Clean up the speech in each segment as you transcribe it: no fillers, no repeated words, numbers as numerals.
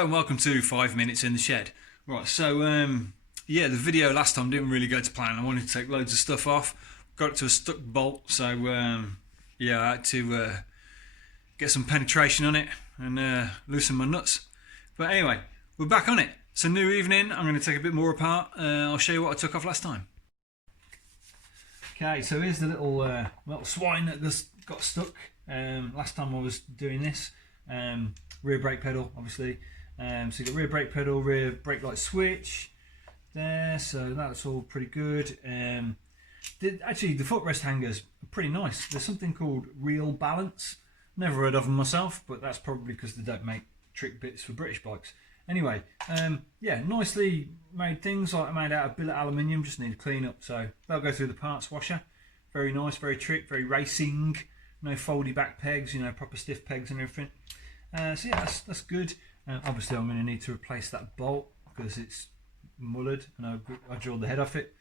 Hello and welcome to 5 Minutes in the Shed. Right, so yeah, the video last time didn't really go to plan. I wanted to take loads of stuff off, got it to a stuck bolt, so yeah, I had to get some penetration on it and loosen my nuts. But anyway, we're back on it. It's a new evening. I'm going to take a bit more apart. I'll show you what I took off last time. Okay, so here's the little swine that just got stuck. Last time I was doing this. Rear brake pedal, obviously. So you've got rear brake pedal, rear brake light switch there, so that's all pretty good. Actually, the footrest hangers are pretty nice. There's something called Real Balance. Never heard of them myself, but that's probably because they don't make trick bits for British bikes. Anyway, yeah, nicely made things, like made out of billet aluminium, just need to clean up. So they'll go through the parts washer. Very nice, very trick, very racing. No foldy back pegs, you know, proper stiff pegs and everything. So yeah, that's good. Obviously I'm going to need to replace that bolt because it's mullered and I drilled the head off it.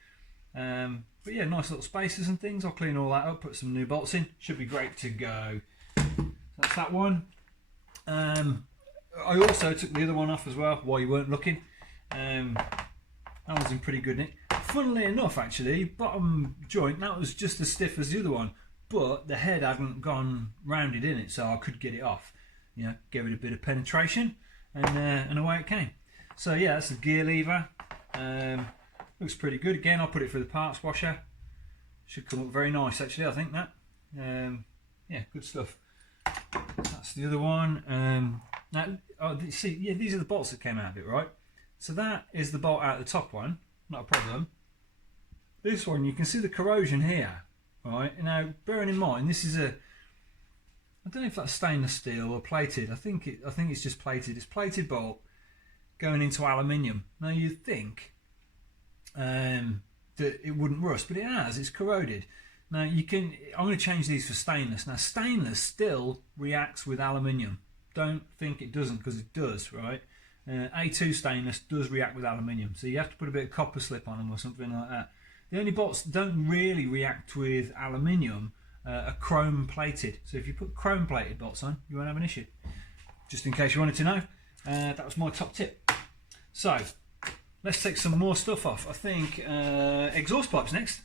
But yeah, nice little spaces and things. I'll clean all that up, put some new bolts in. Should be great to go. So that's that one. I also took the other one off as well while you weren't looking. That was in pretty good nick. Funnily enough, actually, bottom joint, that was just as stiff as the other one, but the head hadn't gone rounded in it, so I could get it off. You know, give it a bit of penetration, and away it came. So yeah, that's the gear lever. Looks pretty good. Again, I'll put it through the parts washer. Should come up very nice, actually. I think that. Yeah, good stuff. That's the other one. Now, see, yeah, these are the bolts that came out of it, right? So that is the bolt out of the top one. Not a problem. This one, you can see the corrosion here, right? Now, bearing in mind, this is a, I don't know if that's stainless steel or plated. I think it's just plated. It's plated bolt going into aluminium. Now you'd think that it wouldn't rust, but it has. It's corroded. Now you can. I'm going to change these for stainless. Now stainless still reacts with aluminium. Don't think it doesn't, because it does, right? A2 stainless does react with aluminium, so you have to put a bit of copper slip on them or something like that. The only bolts that don't really react with aluminium are chrome plated. So if you put chrome plated bolts on, you won't have an issue. Just in case you wanted to know, that was my top tip. So let's take some more stuff off. I think exhaust pipes next.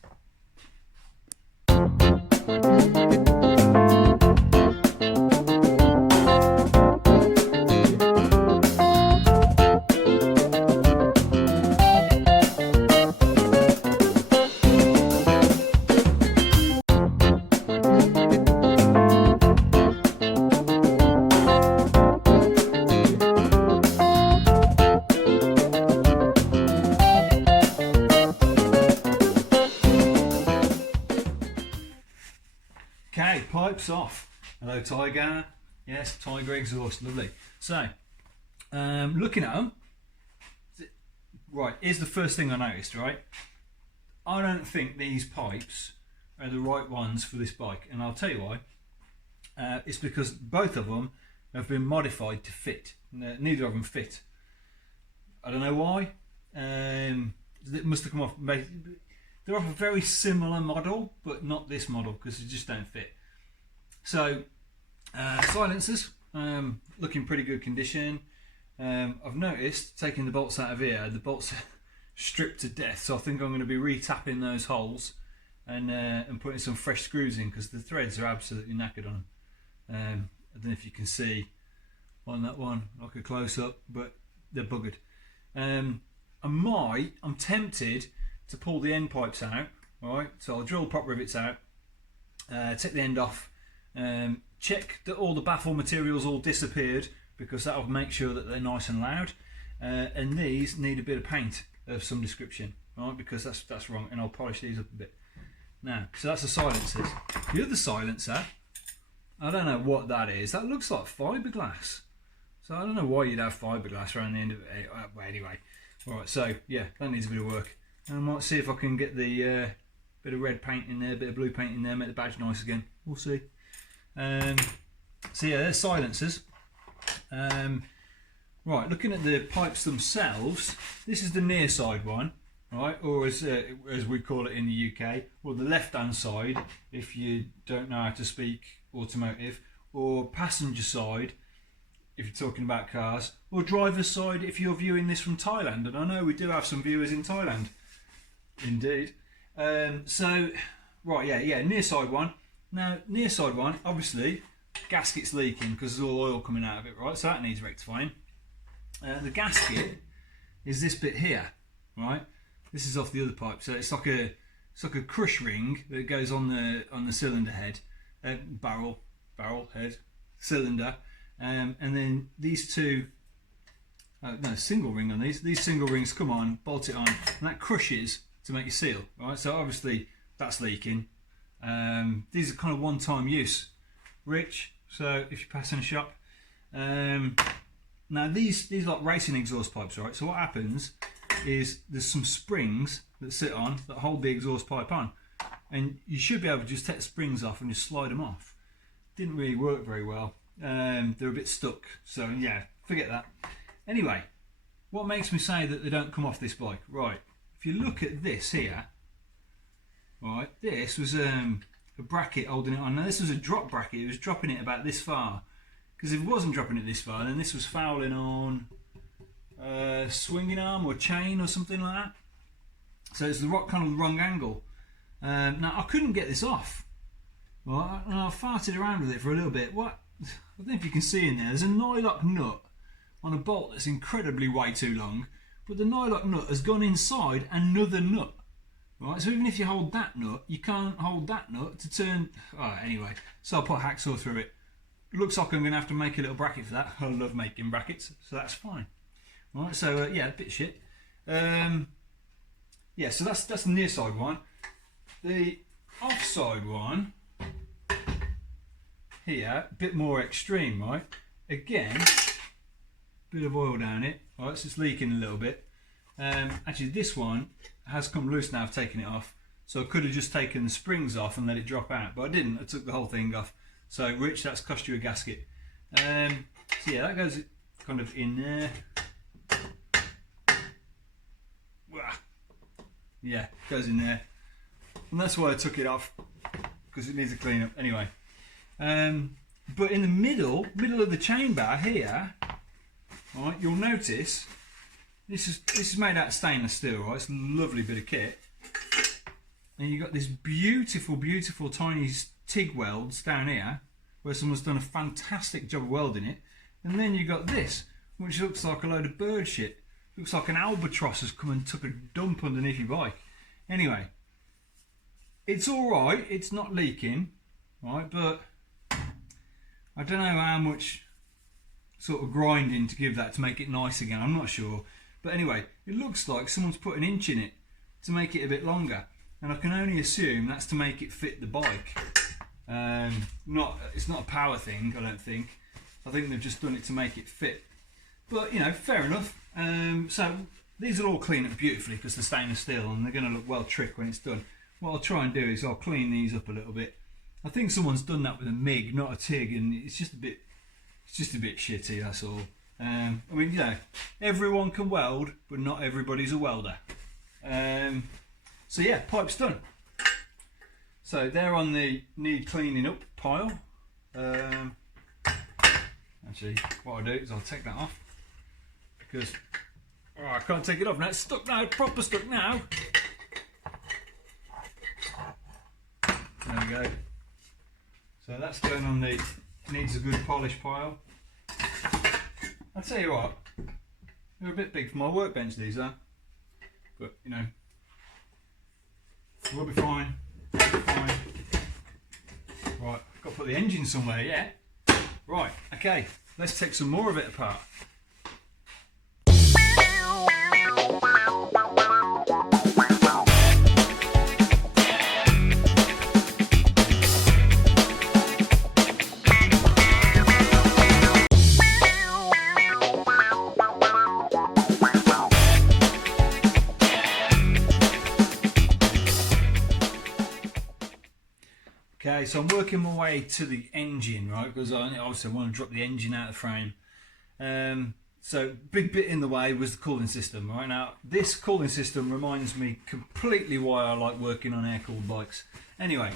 Okay, pipes off. Hello Tiger. Yes, Tiger exhaust, lovely. So, looking at them, right, here's the first thing I noticed, right? I don't think these pipes are the right ones for this bike, and I'll tell you why. It's because both of them have been modified to fit. Neither of them fit. I don't know why. It must have come off. They're off a very similar model, but not this model, because they just don't fit. So, silencers, looking pretty good condition. I've noticed, taking the bolts out of here, the bolts are stripped to death, so I think I'm going to be re-tapping those holes and putting some fresh screws in, because the threads are absolutely knackered on them. I don't know if you can see on that one, like a close-up, but they're buggered. I'm tempted to pull the end pipes out, right? So I'll drill prop rivets out, take the end off, check that all the baffle material's all disappeared, because that'll make sure that they're nice and loud. And these need a bit of paint of some description, right? Because that's wrong, and I'll polish these up a bit. Now, so that's the silencers. The other silencer, I don't know what that is. That looks like fiberglass. So I don't know why you'd have fiberglass around the end of it. Well, anyway, all right. So yeah, that needs a bit of work. And I might see if I can get the bit of red paint in there, bit of blue paint in there, make the badge nice again. We'll see. So yeah, there's silencers. Right, looking at the pipes themselves, this is the near side one, right? Or as we call it in the UK, or the left-hand side, if you don't know how to speak automotive, or passenger side, if you're talking about cars, or driver's side if you're viewing this from Thailand. And I know we do have some viewers in Thailand. Indeed. So, right, yeah, near side one. Now, near side one, obviously, gasket's leaking because there's all oil coming out of it, right? So that needs rectifying. The gasket is this bit here, right? This is off the other pipe, so it's like a crush ring that goes on the cylinder head, barrel head, cylinder, and then these two, no, single ring on these single rings come on, bolt it on, and that crushes to make your seal, right? So obviously that's leaking. These are kind of one-time use, Rich. So if you're passing a shop, now these like racing exhaust pipes, right? So what happens is there's some springs that sit on that hold the exhaust pipe on, and you should be able to just take the springs off and just slide them off. Didn't really work very well. They're a bit stuck, so yeah, forget that. Anyway, what makes me say that they don't come off this bike? Right, if you look at this here, right, this was a bracket holding it on. Now this was a drop bracket, it was dropping it about this far, because if it wasn't dropping it this far, then this was fouling on swinging arm or chain or something like that. So it's the kind of the wrong angle. Now I couldn't get this off. Well, I farted around with it for a little bit. What? I don't know if you can see in there. There's a nylock nut on a bolt that's incredibly way too long, but the nylock nut has gone inside another nut. Right, so even if you hold that nut, you can't hold that nut to turn. Oh, anyway, so I'll put a hacksaw through it. Looks like I'm going to have to make a little bracket for that. I love making brackets, so that's fine. Right, so yeah, a bit shit. Yeah, so that's the near side one. The offside one here, a bit more extreme, right? Again, bit of oil down it. Right, so it's leaking a little bit. Actually, this one has come loose now. I've taken it off, so I could have just taken the springs off and let it drop out, but I didn't. I took the whole thing off. So, Rich, that's cost you a gasket. So yeah, that goes kind of in there. Yeah, goes in there, and that's why I took it off, because it needs a clean up anyway. But in the middle of the chain bar here, right, you'll notice this is made out of stainless steel, right? It's a lovely bit of kit, and you've got this beautiful tiny TIG welds down here where someone's done a fantastic job of welding it, and then you've got this which looks like a load of bird shit. Looks like an albatross has come and took a dump underneath your bike. Anyway, it's alright, it's not leaking, right, but I don't know how much sort of grinding to give that to make it nice again, I'm not sure. But anyway, it looks like someone's put an inch in it to make it a bit longer, and I can only assume that's to make it fit the bike. It's not a power thing, I don't think. I think they've just done it to make it fit. But, you know, fair enough. So these will all clean up beautifully because they're stainless steel and they're going to look well trick when it's done. What I'll try and do is I'll clean these up a little bit. I think someone's done that with a MIG, not a TIG, and it's just a bit shitty, that's all. I mean, you know, everyone can weld, but not everybody's a welder. So yeah, pipe's done. So they're on the need cleaning up pile. Actually, what I'll do is I'll take that off, because I can't take it off now. It's stuck now, proper stuck now. There we go. So that's going on the needs a good polish pile. I'll tell you what, they're a bit big for my workbench, these are, but you know, we'll be fine. We'll be fine. Right, I've got to put the engine somewhere, yeah. Right, okay, let's take some more of it apart. Okay, so I'm working my way to the engine, right, because I obviously want to drop the engine out of the frame. So big bit in the way was the cooling system. Right now, this cooling system reminds me completely why I like working on air-cooled bikes. Anyway,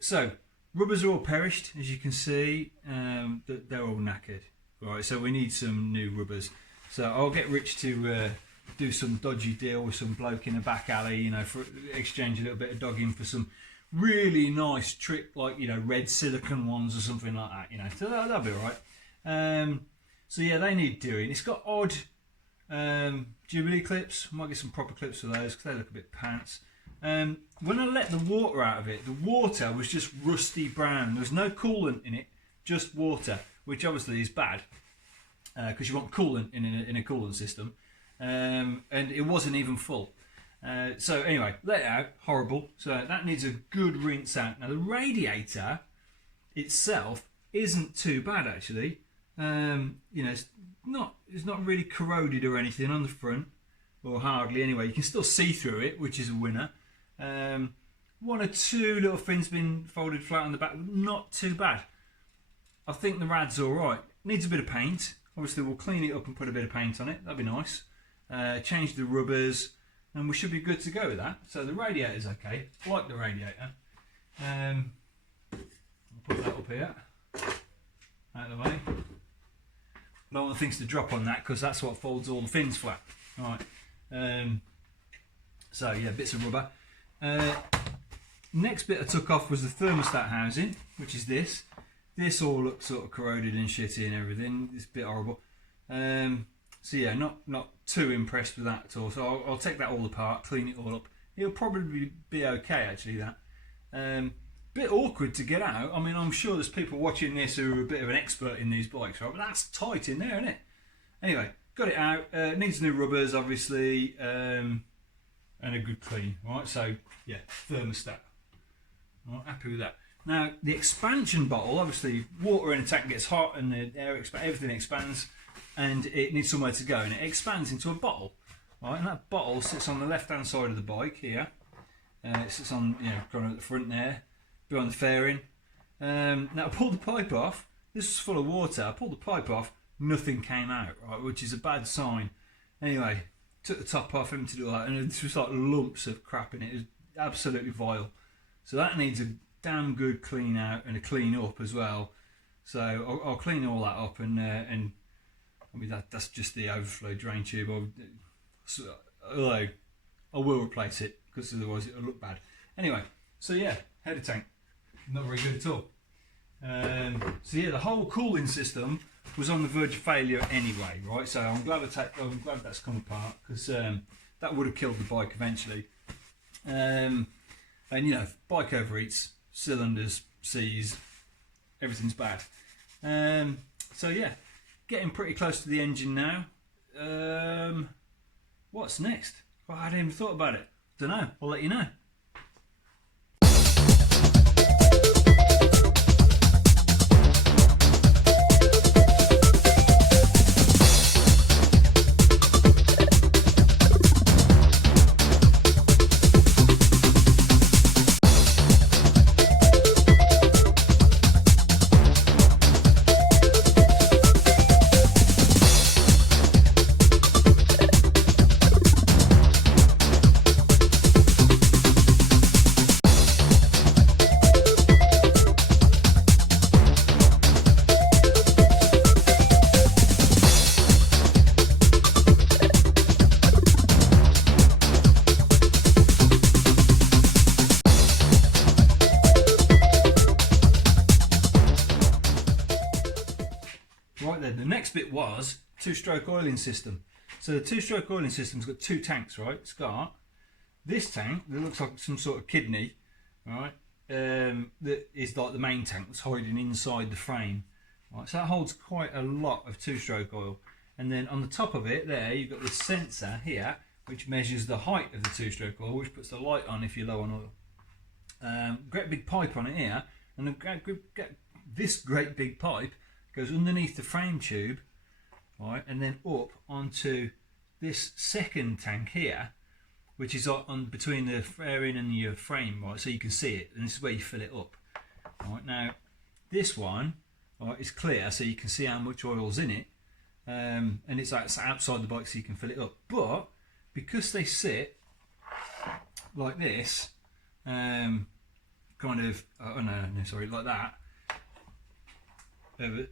so rubbers are all perished, as you can see. They're all knackered. right? So we need some new rubbers. So I'll get Rich to do some dodgy deal with some bloke in a back alley, you know, for exchange a little bit of dogging for some really nice trick, like, you know, red silicone ones or something like that, you know. So that'll be all right. So yeah, they need doing. It's got odd Jubilee clips. Might get some proper clips for those because they look a bit pants. When I let the water out of it, the water was just rusty brown. There was no coolant in it, just water, which obviously is bad because you want coolant in a coolant system. And it wasn't even full. So anyway, let it out, horrible. So that needs a good rinse out. Now the radiator itself isn't too bad actually. You know, it's not really corroded or anything on the front, or hardly anyway. You can still see through it, which is a winner. One or two little fins been folded flat on the back, not too bad. I think the rad's all right. Needs a bit of paint. Obviously we'll clean it up and put a bit of paint on it. That'd be nice. Change the rubbers, and we should be good to go with that. So the radiator's okay. I like the radiator. I'll put that up here, out of the way. I don't want things to drop on that because that's what folds all the fins flat. All right. So yeah, bits of rubber. Next bit I took off was the thermostat housing, which is this. This all looks sort of corroded and shitty and everything. It's a bit horrible. So yeah, not too impressed with that at all. So I'll take that all apart, clean it all up. It'll probably be okay actually, that. Bit awkward to get out. I mean, I'm sure there's people watching this who are a bit of an expert in these bikes, right? But that's tight in there, isn't it? Anyway, got it out. Needs new rubbers, obviously, and a good clean, right? So yeah, thermostat. Right, happy with that. Now the expansion bottle, obviously, water in a tank gets hot and the air everything expands, and it needs somewhere to go, and it expands into a bottle, right? And that bottle sits on the left-hand side of the bike here. It sits on, you know, kind of at the front there, behind the fairing. Now I pulled the pipe off. This was full of water. I pulled the pipe off. Nothing came out, right, which is a bad sign. Anyway, took the top off, emptied it all out, and it was like lumps of crap in it. It was absolutely vile. So that needs a damn good clean out and a clean up as well. So I'll clean all that up, and I mean that's just the overflow drain tube. Although I will replace it because otherwise it'll look bad. Anyway, so yeah, header tank not very good at all. So yeah, the whole cooling system was on the verge of failure anyway, right? So I'm glad that's come apart because that would have killed the bike eventually. And you know, bike overheats, cylinders seize, everything's bad. So yeah, getting pretty close to the engine now. What's next? Well, I hadn't even thought about it. Don't know. I'll let you know. Right then, the next bit was two-stroke oiling system. So the two-stroke oiling system's got two tanks, right? It's got this tank that looks like some sort of kidney, right? That is like the main tank that's hiding inside the frame. Right, so that holds quite a lot of two-stroke oil. And then on the top of it there, you've got this sensor here, which measures the height of the two-stroke oil, which puts the light on if you're low on oil. Great big pipe on it here, and this great big pipe goes underneath the frame tube, right, and then up onto this second tank here, which is on between the fairing and your frame, right, so you can see it, and this is where you fill it up. Right, now this one, right, is clear, so you can see how much oil's in it, and it's outside the bike, so you can fill it up. But because they sit like this, kind of, like that,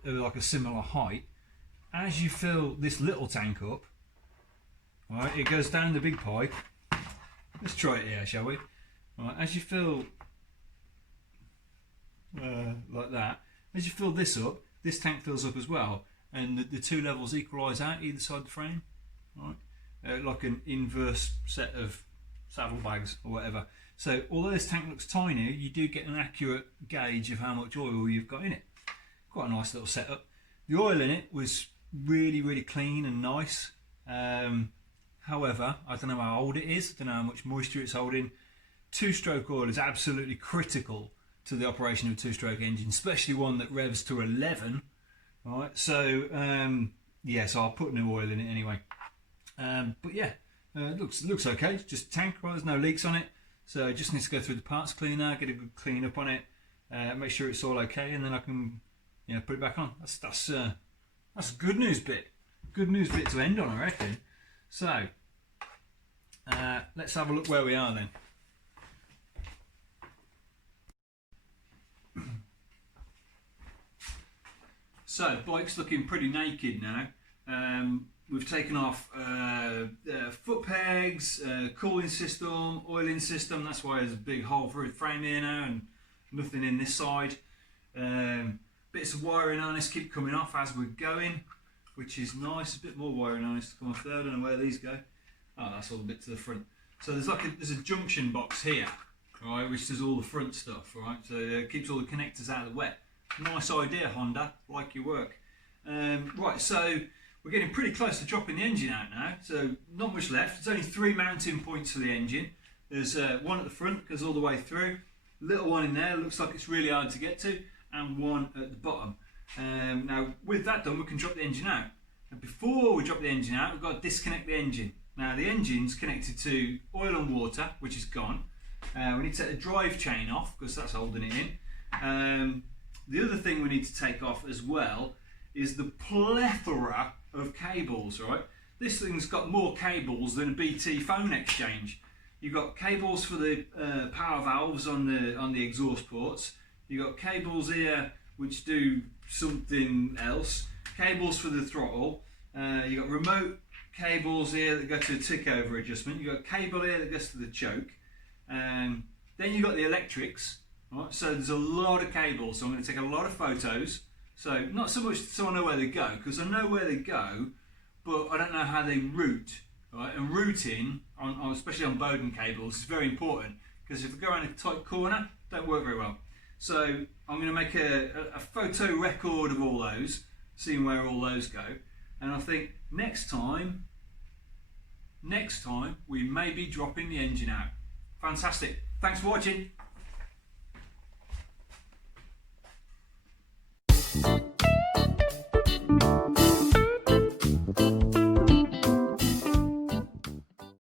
like a similar height, as you fill this little tank up, right, it goes down the big pipe. Let's try it here, shall we? Right, as you fill like that, as you fill this up, this tank fills up as well, and the two levels equalise out either side of the frame, right? Like an inverse set of saddlebags or whatever. So although this tank looks tiny, you do get an accurate gauge of how much oil you've got in it. Quite a nice little setup. The oil in it was really clean and nice. However, I don't know how old it is, I don't know how much moisture it's holding. Two-stroke oil is absolutely critical to the operation of a two-stroke engine, especially one that revs to 11. Right, so yeah, so I'll put new oil in it anyway. But yeah, it looks okay. It's just a tank, right? There's no leaks on it, so I just need to go through the parts cleaner, get a good clean up on it, make sure it's all okay, and then I can, you know, put it back on. That's a good news bit. Good news bit to end on, I reckon. So let's have a look where we are then. So the bike's looking pretty naked now. We've taken off foot pegs, cooling system, oiling system. That's why there's a big hole through the frame here now and nothing in this side. Bits of wiring harness keep coming off as we're going, which is nice. A bit more wiring harness to come off there. I don't know where these go. Oh, that's all a bit to the front. So there's a junction box here, right, which does all the front stuff, right. So it keeps all the connectors out of the wet. Nice idea, Honda. Like your work. Right, so we're getting pretty close to dropping the engine out now. So not much left. There's only 3 mounting points for the engine. There's one at the front, goes all the way through. Little one in there, looks like it's really hard to get to, and one at the bottom. Now with that done, we can drop the engine out. And before we drop the engine out, we've got to disconnect the engine. Now the engine's connected to oil and water, which is gone. We need to take the drive chain off because that's holding it in. The other thing we need to take off as well is the plethora of cables, right? This thing's got more cables than a BT phone exchange. You've got cables for the power valves on the exhaust ports. You've got cables here which do something else. Cables for the throttle. You've got remote cables here that go to the tick over adjustment. You've got a cable here that goes to the choke. Then you've got the electrics. Right, so there's a lot of cables, so I'm going to take a lot of photos. So not so much so I know where they go, because I know where they go, but I don't know how they route. Right? And routing, especially on Bowden cables, is very important, because if we go around a tight corner, don't work very well. So I'm going to make a photo record of all those, seeing where all those go. And I think next time we may be dropping the engine out. Fantastic. Thanks for watching.